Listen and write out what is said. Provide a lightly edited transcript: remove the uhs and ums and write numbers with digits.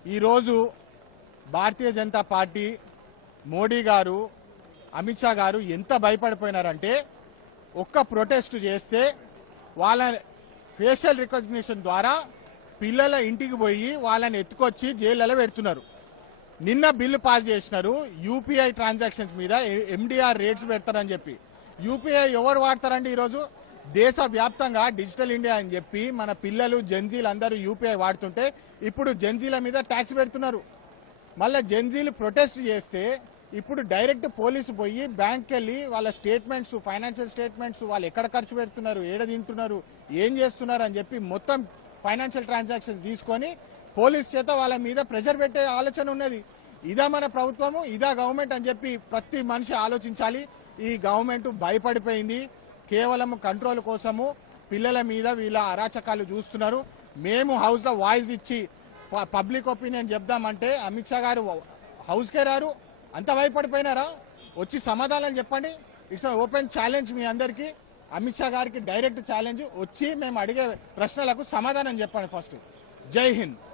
ఈరోజు భారతీయ జనతా పార్టీ మోడీ గారు అమిత్ షా గారు ఎంత భయపడిపోయినారంటే ఒక్క ప్రొటెస్ట్ చేస్తే వాళ్ళ ఫేషియల్ రికగ్నిషన్ ద్వారా పిల్లల ఇంటికి పోయి వాళ్ళని ఎత్తుకొచ్చి జైళ్ళలో పెడుతున్నారు. నిన్న బిల్లు పాస్ చేసినారు యూపీఐ ట్రాన్సాక్షన్స్ మీద ఎండిఆర్ రేట్స్ పెడతారని చెప్పి. యూపీఐ ఎవరు వాడతారండి? ఈరోజు దేశవ్యాప్తంగా డిజిటల్ ఇండియా అని చెప్పి మన పిల్లలు జెన్జీలు అందరూ యూపీఐ వాడుతుంటే ఇప్పుడు జెన్జీల మీద ట్యాక్స్ పెడుతున్నారు. మళ్ళీ జెన్జీలు ప్రొటెస్ట్ చేస్తే ఇప్పుడు డైరెక్ట్ పోలీసు పోయి బ్యాంక్కి వెళ్ళి వాళ్ళ స్టేట్మెంట్స్, ఫైనాన్షియల్ స్టేట్మెంట్స్, వాళ్ళు ఎక్కడ ఖర్చు పెడుతున్నారు, ఏడ తింటున్నారు, ఏం చేస్తున్నారు అని చెప్పి మొత్తం ఫైనాన్షియల్ ట్రాన్సాక్షన్స్ తీసుకొని పోలీస్ చేత వాళ్ళ మీద ప్రెషర్ పెట్టే ఆలోచన ఉన్నది. ఇదా మన ప్రభుత్వము, ఇదా గవర్నమెంట్ అని చెప్పి ప్రతి మనిషి ఆలోచించాలి. ఈ గవర్నమెంట్ భయపడిపోయింది. కేవలం కంట్రోల్ కోసము పిల్లల మీద వీళ్ళ అరాచకాలు చూస్తున్నారు. మేము హౌస్ లో వాయిస్ ఇచ్చి పబ్లిక్ ఒపీనియన్ చెప్దామంటే అమిత్ షా గారు హౌస్కే రారు. అంత భయపడిపోయినారా? వచ్చి సమాధానం చెప్పండి. ఇట్స్ ఓపెన్ ఛాలెంజ్ మీ అందరికీ. అమిత్ షా గారికి డైరెక్ట్ ఛాలెంజ్. వచ్చి మేము అడిగే ప్రశ్నలకు సమాధానం చెప్పండి ఫస్ట్. జై హింద్.